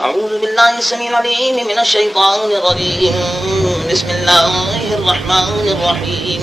أعوذ بالله السميع العليم من الشيطان الرجيم. بسم الله الرحمن الرحيم.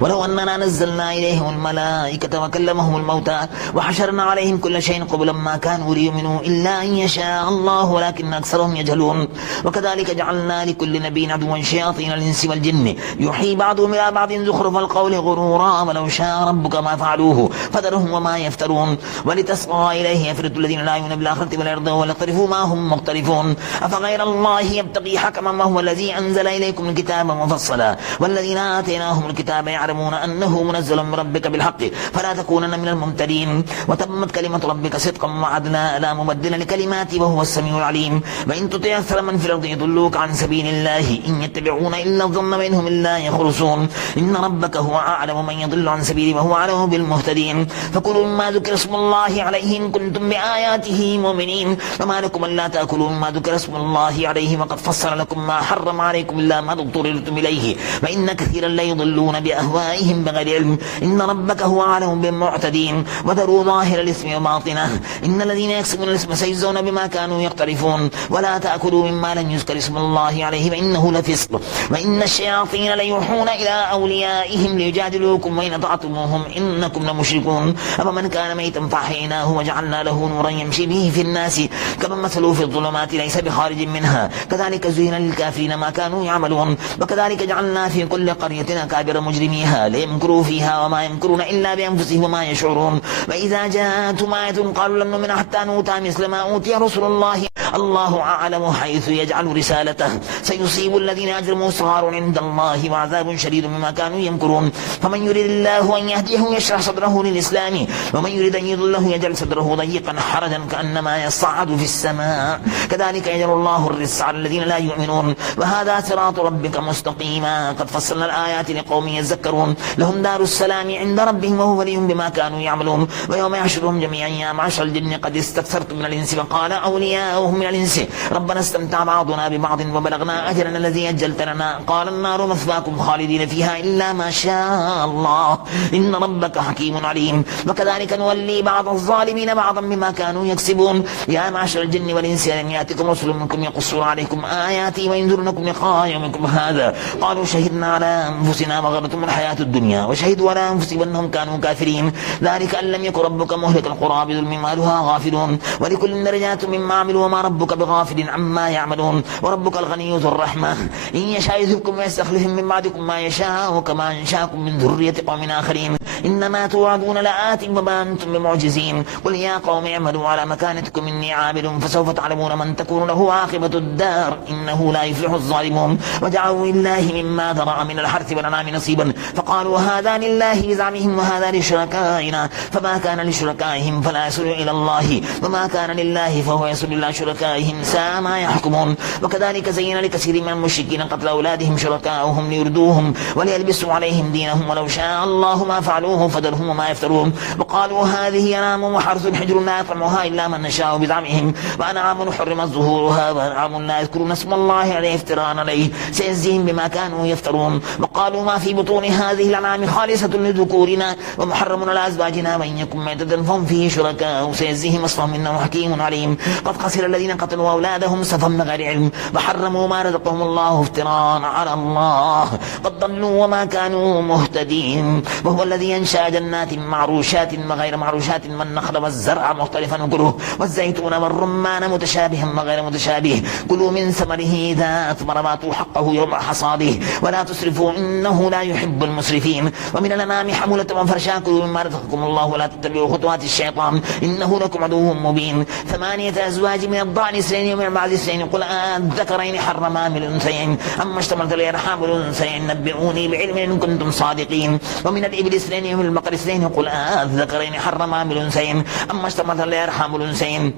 ولو أننا نزلنا إليهم الملائكة وكلمهم الموتى وحشرنا عليهم كل شيء قبلا ما كانوا ليؤمنوا إلا أن يشاء الله ولكن أكثرهم يجهلون. وكذلك جعلنا لكل نبي عدوا شياطين الإنس والجن يوحي بعضهم إلى بعض زخرف القول غرورا ولو شاء ربك ما فعلوه فذرهم وما يفترون. ولتصغى إليه يفرط الذين لا يؤمنون بالآخرة والأرض وليقترفوا ما هم مختلفون. أفغير الله يبتغي حكما وهو الذي أنزل إليكم الكتاب مفصلا والذين آتيناهم الكتاب يعلمون أنه منزل من ربك بالحق فلا تكونن من الممترين. وتمت كلمة ربك صدقا وعدلا لا مبدل لكلماته وهو السميع العليم. وإن تطع أكثر من في الأرض يضلوك عن سبيل الله إن يتبعون إلا الظن منهم إلا يخرصون. إن ربك هو أعلم من يضل عن سبيله وهو أعلم بالمهتدين. فكلوا مما ذكر اسم الله عليه إن كنتم بآياته مؤمنين. وما لكم ألا تأكلوا مما ذكر اسم الله عليه وقد فصل لكم ما حرم عليكم إلا ما اضطررتم إليه وإن كثيرا ليضلون بأهوائهم بغير علم. إن ربك هو أعلم بالمعتدين. وذروا ظاهر الإثم وباطنه إن الذين يكسبون الإثم سيجزون بما كانوا يقترفون. ولا تأكلوا مما لم يذكر اسم الله عليه فإنه لفسق وإن الشياطين ليوحون إلى أوليائهم ليجادلوكم وإن أطعتموهم إنكم لمشركون. أفمن كان ميتا فأحييناه وجعلنا له نورا يمشي به في الناس كمن مثله في الظلمات ليس بخارج منها كذلك زين للكافرين ما كانوا يعملون. وكذلك جعلنا في كل قرية أكابر مجرميها ليمكروا فيها وما يمكرون إلا بأنفسهم وما يشعرون. وإذا جاءتهم آية قالوا لن نؤمن حتى نؤتى مثل ما أوتي رسل الله الله أعلم حيث يجعل رسالته سيصيب الذين أجرموا صغار عند الله وعذاب شديد بما كانوا يمكرون. فمن يريد الله أن يهديه يشرح صدره للإسلام ومن يريد أن يضله يجعل صدره ضيقا حرجا كأنما يصعد في السماء كذلك يجعل الله الرجس على الذين لا يؤمنون. وهذا صراط ربك مستقيما قد فصلنا الآيات لقوم يذكرون. لهم دار السلام عند ربهم وهو وليهم بما كانوا يعملون. ويوم يحشرهم جميعا يا معشر الجن قد استكثرتم من الإنس وقال أولياؤهم من الإنس ربنا استمتع بعضنا ببعض وبلغنا أجلنا الذي أجلت لنا قال النار مثواكم خالدين فيها إلا ما شاء الله إن ربك حكيم عليم. وكذلك نولي بعض الظالمين بعضا بما كانوا يكسبون. يا معشر الجن والإنس ألم يأتكم رسل منكم يقصون عليكم آياتي وينذرونكم لقاء يومكم هذا قالوا شهدنا على أنفسنا وغرتهم الحياة الدنيا وشهدوا على أنفسهم أنهم كانوا كافرين. ذلك أن لم يكن ربك مهلك القرى بظلم أهلها غافلون ولكل درجات مما عملوا وما ربك بغافل عما يعملون. وربك الغني ذو الرحمة إن يشاء يذهبكم ويستخلف من بعدكم ما يشاء كما أنشاكم من ذرية قوم آخرين إنما توعدون لآت وما أنتم بمعجزين. قل يا قوم اعملوا على مكانتكم إني عامل فسوف تعلمون من تكون له عاقبة الدار إنه لا يفلح الظالمون. وجعلوا لله مما ذرأ من الحرث والأنعام نصيبا فقالوا هذا لله بزعمهم وهذا لشركائنا فما كان لشركائهم فلا يصل إلى الله وما كان لله فهو يصل إلى شركائهم ساء ما يحكمون. وكذلك زين لكثير من المشركين قتل أولادهم شركاؤهم ليردوهم وليلبسوا عليهم دينهم ولو شاء الله ما فعلوه فذرهم وما يفترون. وقالوا هذه أنعام وحرث حجر لا يطعمها إلا من نشاء بزعمهم وأنعام حرمت ظهورها وأنعام لا يذكرون اسم الله عليه افتراء عليه سيجزيهم بما كانوا يفترون. وقالوا ما في بطون هذه الأنعام خالصة لذكورنا ومحرم على أزواجنا وإن يكن ميتة فهم فيه شركاء سيجزيهم وصفهم إنه حكيم عليم. قد خسر الذين قتلوا أولادهم سفها بغير علم وحرموا ما رزقهم الله افتراء على الله قد ضلوا وما كانوا مهتدين. وهو الذي أنشأ جنات معروشات وغير معروشات والنخل والزرع مختلفا أكله والزيتون والرمان متشابها وغير متشابه كلوا من ثمره إذا أثمر وآتوا حقه يوم حصاده ولا تسرفوا إنه لا يحب المسرفين. ومن الأنعام حمولة وفرشا كلوا مما رزقكم الله ولا تتبعوا خطوات الشيطان إنه لكم عدو مبين. 8 أزواج من الضأن اثنين ومن المعز اثنين قل أذكرين حرم أم الأنثيين أما اشتملت عليه أرحام الأنثيين نبئوني بعلم إن كنتم صادقين. ومن الإبل اثنين ومن البقر اثنين قل أذكرين حرم أم الأنثيين أما اشتملت عليه أرحام الأنثيين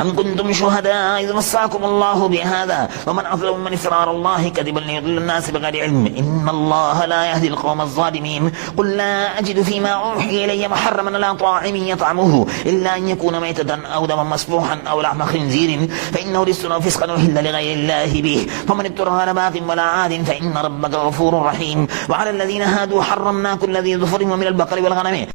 أم كنتم شهداء إذ وصاكم الله بهذا ومن أظلم من افترى على الله كذبا ليضل الناس بغير علم إن الله لا يهدي القوم الظالمين. قل لا أجد فيما أوحي إلي محرما على طاعم يطعمه إلا أن يكون ميتة أو دما مسفوحا أو لحم خنزير فإنه رجس أو فسقا أهل لغير الله به فمن اضطر غير باغ ولا عاد فإن ربك غفور رحيم. وعلى الذين هادوا حرمنا كل ذي ظفر ومن البقر والغنم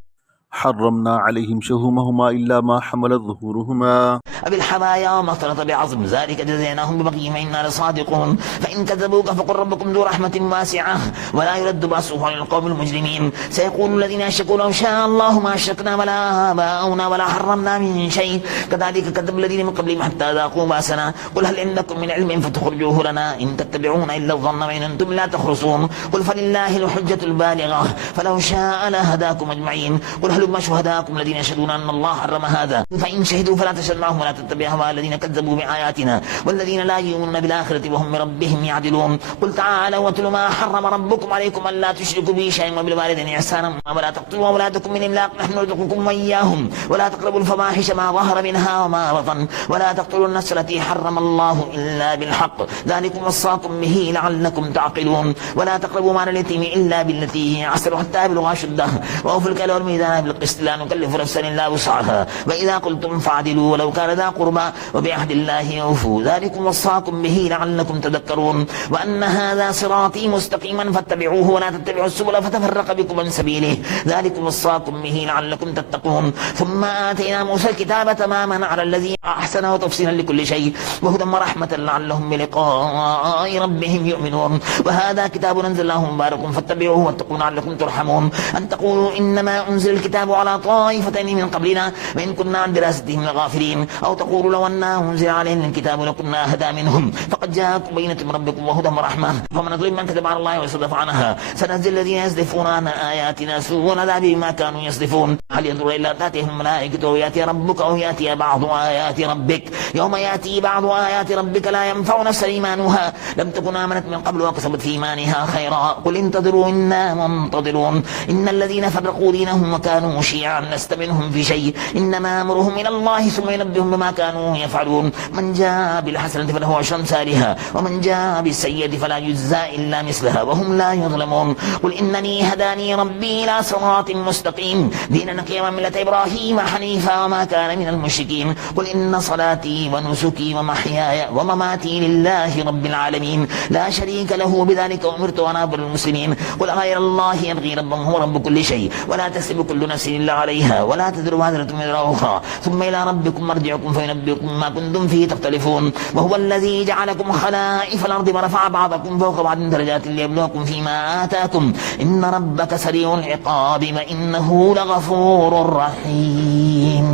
حرمنا عليهم شهومهما إلا ما حملت ظهورهما بالحبايا وما اختلط بعظم ذلك جزيناهم ببغيهم إنا لصادقون فإن كذبوك فقل ربكم ذو رحمة واسعة ولا يرد بأسه عن القوم المجرمين سيقول الذين أشركوا لو شاء الله ما أشركنا ولا آباؤنا ولا حرمنا من شيء كذلك كذب الذين من قبلهم حتى ذاقوا بأسنا قل هل عندكم من علم فتخرجوه لنا إن تتبعون إلا الظن وإن أنتم لا تخرصون قل فلله الحجة البالغة فلو شاء لهداكم أجمعين قل هلم شهداءكم الذين يشهدون أن الله حرم هذا فإن شهدوا فلا تشهد معهم ولا تتبع هواء الذين كذبوا بآياتنا والذين لا يؤمنون بالآخرة وهم بربهم يعدلون قل تعالوا واتل ما حرم ربكم عليكم ألا تشركوا به شيئا وبالوالدين إحسانا ولا تقتلوا أولادكم من إملاق نحن نرزقكم وإياهم ولا تقربوا الفواحش ما ظهر منها وما بطن ولا تقتلوا النفس التي حرم الله إلا بالحق ذلكم وصاكم به لعلكم تعقلون ولا تقربوا مال اليتيم إلا بالتي هي أحسن حتى يبلغ أشده وأوفوا الكيل والميزان بالقسط لا نكلف نفسا إلا وسعها وإذا قلتم فاعدلوا ولو كان ذا قربى وبعهد الله أوفوا ذلكم وصاكم به لعلكم تذكرون وأن هذا صراطي مستقيما فاتبعوه ولا تتبعوا السبل فتفرق بكم عن سبيله ذلكم وصاكم به لعلكم تتقون ثم آتينا موسى الكتاب تماما على الذي أحسن وتفصيلا لكل شيء وهدى ورحمة لعلهم بلقاء ربهم يؤمنون وهذا كتاب أنزلناه مبارك فاتبعوه واتقوا لعلكم ترحمون أن تقولوا إنما أنزل الكتاب على طائفتين من قبلنا وإن كنا عن دراستهم لغافلين أو تقولوا لو أن أنزل عليهم الكتاب لكنا أهدى منهم فقد جاءكم بينة من ربكم وهدى ورحمة فمن أظلم من كذب على الله وصدف عنها سنجزي الذين يصدفون عن آياتنا سوء العذاب بما كانوا يصدفون هل ينظر إلا تأتيهم الملائكة ويأتي ربك أو يأتي بعض آيات ربك يوم يأتي بعض آيات ربك لا ينفع نفسا إيمانها لم تكن آمنت من قبل وكسبت في إيمانها خيرا قل انتظروا إنا منتظرون إن الذين فرقوا دينهم وكانوا شيعا لست منهم في شيء إنما أمرهم إلى الله ثم ينبئهم بما كانوا يفعلون من جاء بالحسنة فله عشر أمثالها ومن جاء بالسيئة فلا يجزى إلا مثلها وهم لا يظلمون قل إنني هداني ربي إلى صراط مستقيم دينا قيما ملة إبراهيم حنيفا وما كان من المشركين قل إن صلاتي ونسكي ومحياي ومماتي لله رب العالمين لا شريك له بذلك أمرت وأنا أول المسلمين قل غير الله يبغي ربا هو رب كل شيء ولا تكسب كل نفس إلا عليها ولا تزر وازرة وزر أخرى ثم إلى ربكم مرجعكم فينبئكم ما كنتم فيه تختلفون وهو الذي جعلكم خلائف الأرض ورفع بعضكم فوق بعض درجات ليبلوكم فيما آتاكم إن ربك سريع العقاب وإنه لغفور رحيم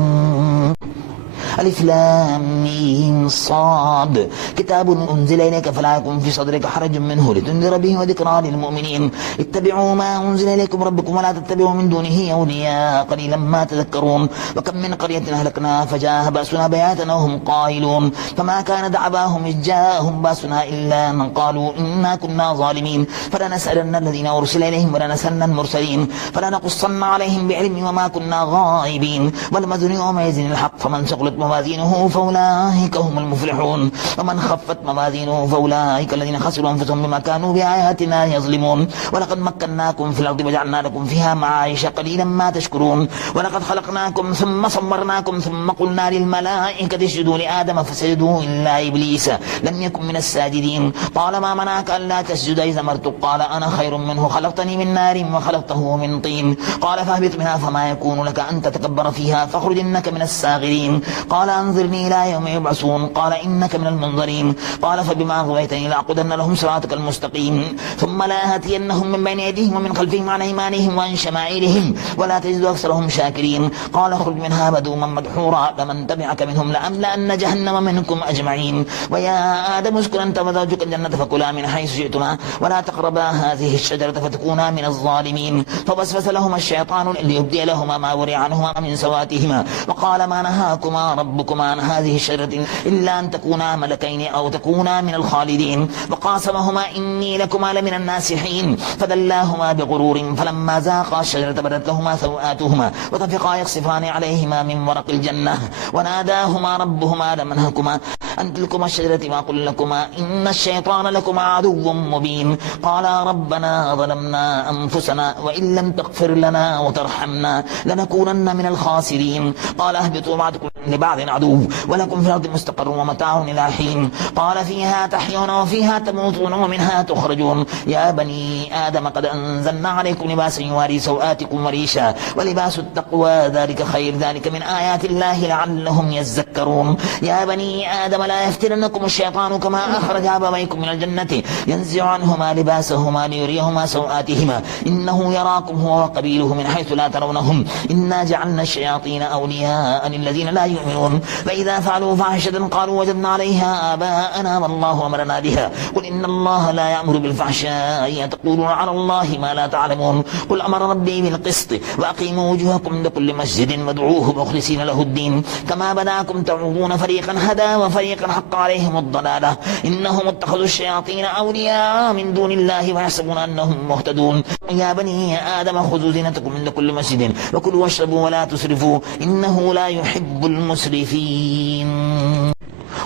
ألف لام ميم صاد كتاب أنزل إليك فلا يكن في صدرك حرج منه لتنذر به وذكرى للمؤمنين اتبعوا ما أنزل إليكم ربكم ولا تتبعوا من دونه أولياء قليلا ما تذكرون وكم من قرية أهلكنا فجاءها بأسنا بياتا وهم قائلون فما كان دعواهم إذ جاءهم بأسنا إلا من قالوا إنا كنا ظالمين فلنسألن الذين أرسل إليهم ولنسألن المرسلين فلنقصن عليهم بعلم وما كنا غائبين والمزن يومئذ الحق فمن ثقلت موازينه فأولئك هم المفلحون ومن خفت موازينه فأولئك الذين خسروا أنفسهم بما كانوا بآياتنا يظلمون ولقد مكناكم في الأرض وجعلنا لكم فيها معايش قليلا ما تشكرون ولقد خلقناكم ثم صورناكم ثم قلنا للملائكة اسجدوا لآدم فسجدوا إلا إبليس لم يكن من الساجدين قال ما منعك ألا تسجد إذ أمرتك قال أنا خير منه خلقتني من نار وخلقته من طين قال فاهبط منها فما يكون لك أن تتكبر فيها فاخرج إنك من الساغرين قال أنظرني إلى يوم يبعثون قال إنك من المنظرين قال فبما أغويتني لأقعدن لهم صراطك المستقيم ثم لآتينهم من بين أيديهم ومن خلفهم عن أيمانهم وعن شمائلهم ولا تجد أكثرهم شاكرين قال اخرج منها مذءوما مدحورا لمن تبعك منهم لأملأن جهنم منكم أجمعين ويا آدم اسكن أنت وزوجك الجنة فكلا من حيث شئتما ولا تقربا هذه الشجرة فتكونا من الظالمين فوسوس لهما الشيطان ليبدي لهما ما وري عنهما من سواتهما وقال ما نهاكما ربكما عن هذه الشجرة إلا أن تكونا ملكين أو تكونا من الخالدين وقاسمهما إني لكما لمن الناصحين فدلاهما بغرور فلما ذاقا الشجرة بدت لهما سوآتهما وطفقا يخصفان عليهما من ورق الجنة وناداهما ربهما ألم أنهكما عن تلكما الشجرة ما قل لكما إن الشيطان لكما عدو مبين قالا ربنا ظلمنا أنفسنا وإن لم تغفر لنا وترحمنا لنكونن من الخاسرين قال اهبطوا بعضكم لبعض عدو ولكم في الأرض مستقر ومتاع إلى حين قال فيها تحيون وفيها تموتون ومنها تخرجون يا بني آدم قد أنزلنا عليكم لباسا يواري سوآتكم وريشا ولباس التقوى ذلك خير ذلك من آيات الله لعلهم يذكرون يا بني آدم لا يفتننكم الشيطان كما أخرج أبويكم من الجنة ينزع عنهما لباسهما ليريهما سوآتهما إنه يراكم هو وقبيله من حيث لا ترونهم إنا جعلنا الشياطين أولياء للذين لا يؤمنون فإذا فعلوا فاحشة قالوا وجدنا عليها آباءنا والله أمرنا بها قل إن الله لا يأمر بالفحشاء تقولون على الله ما لا تعلمون قل أمر ربي بالقسط وأقيموا وجوهكم لكل مسجد وادعوه مخلصين له الدين كما بداكم تعودون فريقا هدى وفريقا حق عليهم الضلالة إنهم اتخذوا الشياطين أولياء من دون الله ويحسبون أنهم مهتدون يا بني آدم خذوا زينتكم عند كل مسجد وكلوا واشربوا ولا تسرفوا إنه لا يحب المسرفين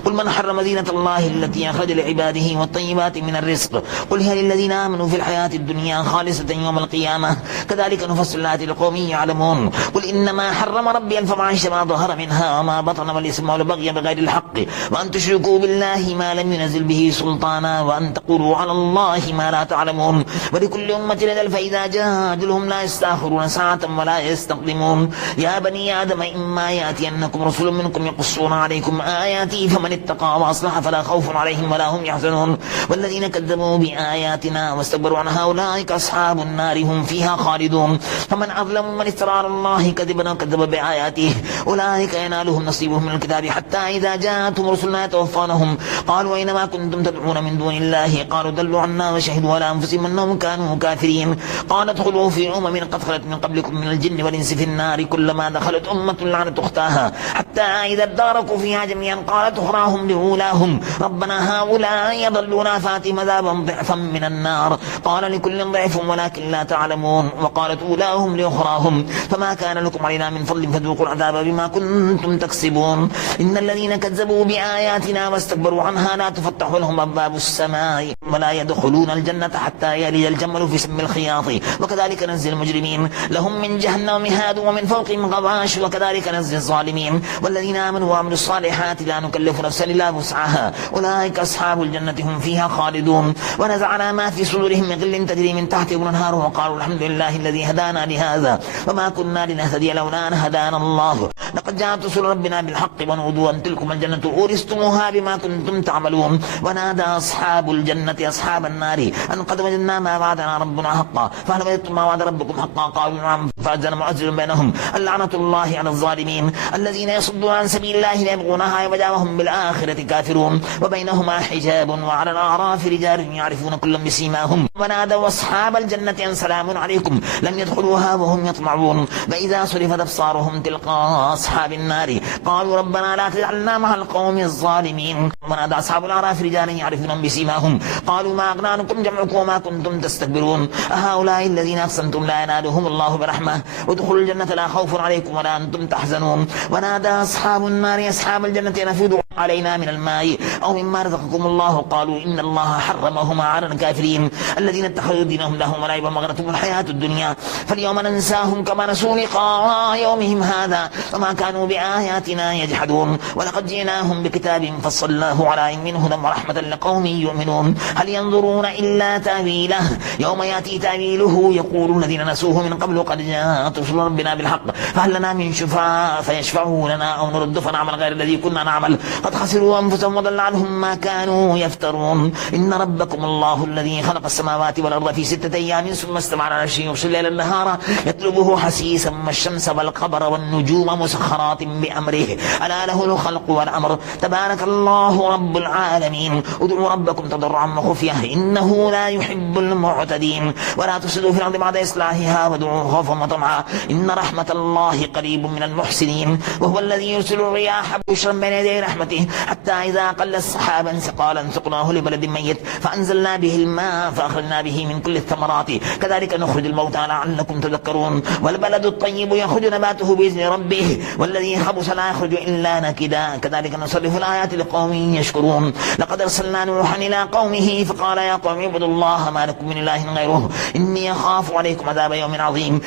قل من حرم زينة الله التي أخرج لعباده والطيبات من الرزق قل هي للذين آمنوا في الحياة الدنيا خالصة يوم القيامة كذلك نفصل الآيات لقوم يعلمون قل إنما حرم ربي الفواحش ما ظهر منها وما بطن والإثم والبغي بغير الحق وأن تشركوا بالله ما لم ينزل به سلطانا وأن تقولوا على الله ما لا تعلمون ولكل أمة أجل فإذا جاء أجلهم لا يستأخرون ساعة ولا يستقدمون يا بني آدم إما يأتينكم رسل منكم يقصون عليكم آياتي فمن اتقى وأصلح فلا خوف عليهم ولا هم يحزنون والذين كذبوا بآياتنا واستكبروا عنها أولئك أصحاب النار هم فيها خالدون فمن أظلم من افترى على الله كذبا وكذب بآياته أولئك ينالهم نصيبهم من الكتاب حتى إذا جاءتهم رسلنا يتوفونهم قالوا أينما كنتم تدعون من دون الله قالوا ضلوا عنا وشهدوا على أنفسهم أنهم كانوا كافرين قال ادخلوا في قد خلت من قبلكم من الجن والإنس في النار كلما دخلت أمة لعنت أختها حتى إذا اداركوا فيها جميعا قالت أخراهم لأولاهم ربنا هؤلاء يضلون فاتهم عذابا ضعفا من النار قال لكل ضعف ولكن لا تعلمون وقالت أولاهم لأخراهم فما كان لكم علينا من فضل فذوقوا العذاب بما كنتم تكسبون إن الذين كذبوا بآياتنا واستكبروا عنها لا تفتح لهم أبواب السماء ولا يدخلون الجنة حتى يلج الجمل في سم الخياط وكذلك نزل المجرمين لهم من جهنم مهاد ومن فوقهم غواش وكذلك نزل الظالمين والذين آمنوا وعملوا الصالحات لا نكلف نفسا إلا وسعها أولئك أصحاب الجنة هم فيها خالدون ونزعنا ما في صدورهم من غل تجري من تحتهم الأنهار وقالوا الحمد لله الذي هدانا لهذا وما كنا لنهتدي لولا أن هدانا الله لقد جاءت رسل ربنا بالحق ونودوا أن تلكم الجنة أورثتموها بما كنتم تعملون ونادى أصحاب الجنة أصحاب النار أن قد وجدنا ما وعدنا ربنا حقا فهل وجدتم ما وعد ربكم حقا قالوا نعم فأذن مؤذن بينهم اللعنة الله على الظالمين الذين يصدون عن سبيل الله يبغونها عوجا وهم بالآخرة كافرون وبينهما حجاب وعلى الأعراف رجال يعرفون كلا بسيماهم ونادوا أصحاب الجنة أن سلام عليكم لم يدخلوها وهم يطمعون فإذا صرفت أبصارهم تلقاء أصحاب النار قالوا ربنا لا تجعلنا مع القوم الظالمين ونادى أصحاب الأعراف رجالا يعرفون بسيماهم قالوا ما أغنى عنكم جمعكم وما كنتم تستكبرون أهؤلاء الذين أقسمتم لا ينالهم الله برحمة ادخلوا الجنة لا خوف عليكم ولا أنتم تحزنون ونادى أصحاب النار أصحاب الجنة أن أفيضوا علينا من الماء أو مما رزقكم الله قالوا إن الله حرمهما على الكافرين الذين اتخذوا دينهم لهم ولعبا وغرتهم الحياة الدنيا فاليوم ننساهم كما نسوا لقاء يومهم هذا وما كانوا بآياتنا يجحدون ولقد جئناهم بكتاب فصلناه على علم هدى ورحمة لقوم يؤمنون هل ينظرون إلا تأويله يوم يأتي تأويله يقول الذين نسوه من قبل قد جاءت رسل ربنا بالحق فهل لنا من شفاء فيشفعوا لنا أو نرد فنعمل غير الذي كنا نعمل قد خسروا أنفسهم وضل عنهم ما كانوا يفترون إن ربكم الله الذي خلق السماوات والأرض في 6 أيام ثم استوى على عرشه يغشي الليل النهار يطلبه حسيسا والشمس والقمر والنجوم مسخرات بأمره ألا له الخلق والأمر تبارك الله رب العالمين ادعوا ربكم تضرعا وخفية إنه لا يحب المعتدين ولا تفسدوا في الأرض بعد إصلاحها وادعوه خوفا وطمعا إن رحمة الله قريب من المحسنين وهو الذي يرسل الرياح بشرا بين يدي رحمته حتى إذا قل السحابا ثقالا سقناه لبلد ميت فأنزلنا به الماء فأخرجنا به من كل الثمرات كذلك نخرج الموتى لعلكم تذكرون والبلد الطيب يخرج نباته بإذن ربه والذي خبث لا يخرج إلا نكدا كذلك نصرف الآيات لقوم يشكرون لقد أرسلنا نوحا إلى قومه فقال يا قوم اعبدوا الله ما لكم من إله غيره إني أخاف عليكم عذاب يوم عظيم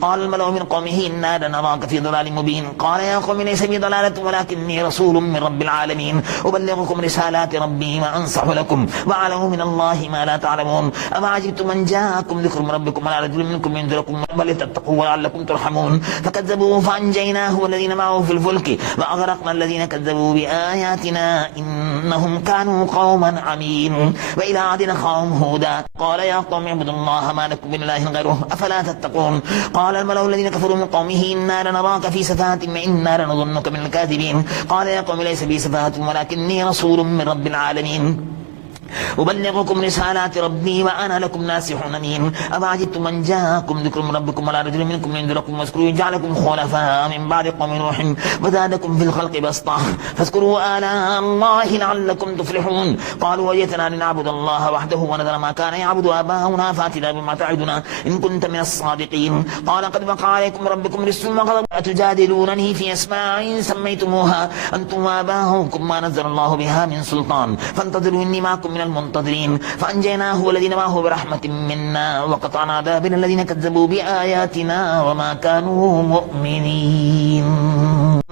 قال الملأ من قومه إنا لنراك في ضلال مبين قال يا قوم ليس بي ضلالة ولكني رسول من رب العالمين أبلغكم رسالات ربي وأنصح لكم وأعلم من الله ما لا تعلمون أما عجبتم من جاءكم ذكر من ربكم على رجل منكم ينذركم ولتتقوا ولعلكم ترحمون فكذبوه فأنجيناه والذين معه في الفلك وأغرقنا الذين كذبوا بآياتنا إنهم كانوا قوما عمين. وإلى عاد أخاهم هودا قال يا قوم اعبدوا الله ما لكم من إله غيره أفلا تتقون قال الملأ الذين كفروا من قومه إنا لنراك في سفاهة وإنا لنظنك من الكاذبين قال يا قوم ليس بي سفاهة ولكني رسول من رب العالمين أبلغكم رسالات ربي وأنا لكم ناصح أمين أما عجبتم من جاءكم ذكر من ربكم على رجل منكم ينذركم واذكروا جعلكم خلفاء من بعد قوم نوح وزادكم في الخلق بسطة فاذكروا آلاء الله لعلكم تفلحون قالوا وجئتنا لنعبد الله وحده ونذر ما كان يعبد آباؤنا فأتنا بما تعدنا إن كنت من الصادقين قال قد وقع عليكم ربكم رجس وغضب أتجادلونني في أسماء سميتموها أنتم وآباؤكم ما نزل الله بها من سلطان فانتظروا إني معكم من المنتظرين فأنجيناه والذين معه برحمة منا وقطعنا دابر الذين كذبوا بآياتنا وما كانوا مؤمنين.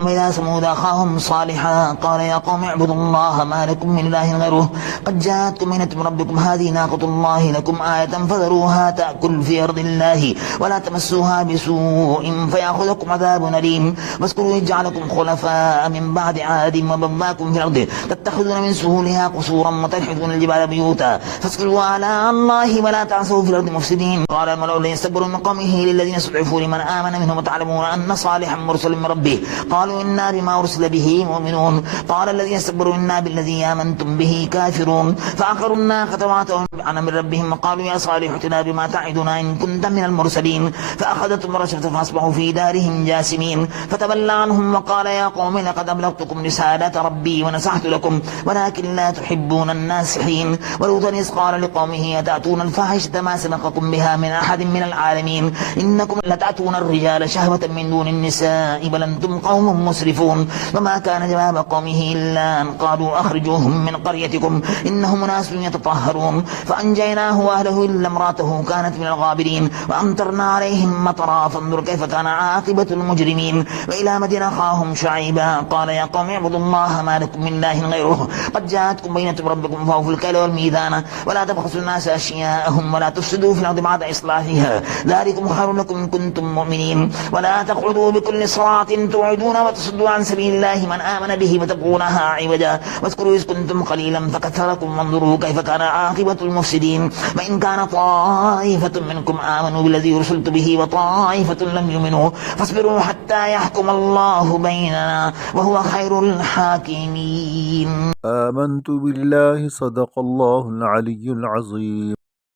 وإلى ثمود أخاهم صالحا قال يا قوم اعبدوا الله ما لكم من إله غيره قد جاءتكم بينة من ربكم هذه ناقة الله لكم آية فذروها تأكل في أرض الله ولا تمسوها بسوء فيأخذكم عذاب أليم واذكروا إذ جعلكم خلفاء من بعد عاد وبواكم في الأرض تتخذون من سهولها قصورا وتنحتون الجبال بيوتا فاذكروا آلاء الله ولا تعثوا في الأرض مفسدين قال الملأ الذين استكبروا من قومه للذين استضعفوا لمن آمن منهم وتعلمون أن صالحا مرسل من ربه قالوا إنا بما أرسل به مؤمنون قال الذين استكبروا إنا بالذي آمنتم به كافرون فعقروا الناقة وعتوا عن أمر ربهم وقالوا يا صالح ائتنا بما تعدنا إن كنت من المرسلين فأخذتهم الرجفة فأصبحوا في دارهم جاثمين فتولى عنهم وقال يا قوم لقد أبلغتكم رسالة ربي ونصحت لكم ولكن لا تحبون الناصحين ولوطا إذ قال لقومه أتأتون الفاحشة ما سبقكم بها من أحد من العالمين إنكم لتأتون الرجال شهوة من دون النساء بل أنتم قوم مسرفون وما كان جواب قومه إلا أن قالوا أخرجوهم من قريتكم إنهم ناس يتطهرون فأنجيناه وأهله إلا امرأته كانت من الغابرين وأمطرنا عليهم مطرا فانظر كيف كان عاقبة المجرمين. وإلى مدين أخاهم شعيبا قال يا قوم اعبدوا الله ما لكم من إله غيره قد جاءتكم بينة ربكم فأوفوا الكيل والميزان ولا تبخسوا الناس أشياءهم ولا تفسدوا في الأرض بعد إصلاحها ذلكم خير لكم إن كنتم مؤمنين ولا تقعدوا بكل صراط توعدون وتصدوا عن سبيل الله من آمن به وتبغونها عوجا واذكروا إذ كنتم قليلا فكثركم وانظروا كيف كان عاقبة المفسدين. وإن كان طائفة منكم آمنوا بالذي أرسلت به وطائفة لم يؤمنوا فاصبروا حتى يحكم الله بيننا وهو خير الحاكمين. آمنت بالله صدق الله العلي العظيم.